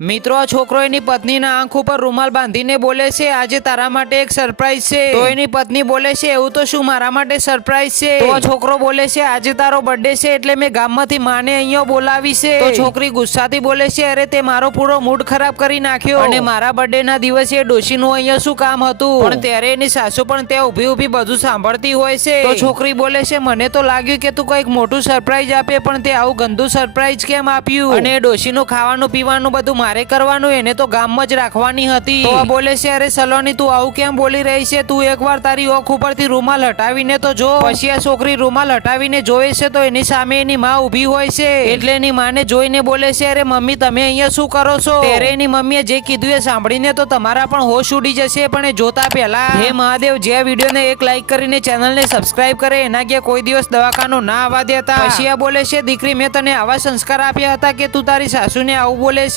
મિત્રો આ છોકરો એની પત્નીના આંખ ઉપર રૂમાલ બાંધીને બોલે છે, આજે તારા માટે એક સરપ્રાઈઝ છે। તો એની પત્ની બોલે છે, એવું તો શું મારા માટે સરપ્રાઈઝ છે? તો છોકરો બોલે છે, આજે તારો બર્થડે છે એટલે મેં ગામમાંથી માને અહીંયા બોલાવી છે। તો છોકરી ગુસ્સાથી બોલે છે, અરે તે મારો પૂરો મૂડ ખરાબ કરી નાખ્યો અને મારા બર્થડે ના દિવસે ડોશીનું અહીંયા શું કામ હતું? પણ ત્યારે એની સાસુ પણ ત્યાં ઊભી ઊભી બધું સાંભળતી હોય છે। તો છોકરી બોલે છે, મને તો લાગ્યું કે તું કંઈક મોટું સરપ્રાઈઝ આપે, પણ તે આવું ગંદુ સરપ્રાઈઝ કેમ આપ્યું? અને ડોશીનું ખાવાનું પીવાનું બધું મારે કરવાનું, એને તો ગામમાં જ રાખવાની હતી। તો બોલે છે, અરે સલોની તું આવું કેમ બોલી રહી છે? તું એકવાર તારી ઓખ ઉપરથી રૂમાલ હટાવીને તો જો। પછી આ છોકરી રૂમાલ હટાવીને જોવે છે તો એની સામે એની માં ઊભી હોય છે। એટલે એની માને જોઈને બોલે છે, અરે મમ્મી તમે અહીંયા શું કરો છો? ત્યારે એની મમ્મીએ જે કીધું એ સાંભળીને તો તમારા પણ હોશ ઉડી જશે, પણ એ જોતા પહેલા હે મહાદેવ, જે વિડીયોને એક લાઈક કરીને ચેનલને સબસ્ક્રાઇબ કરે એના કે કોઈ દિવસ દવાખાનું ના આવવા દેતા। પછી આ બોલે છે, દીકરી મેં તને આવા સંસ્કાર આપ્યા હતા કે તું તારી સાસુને આવું બોલે છે?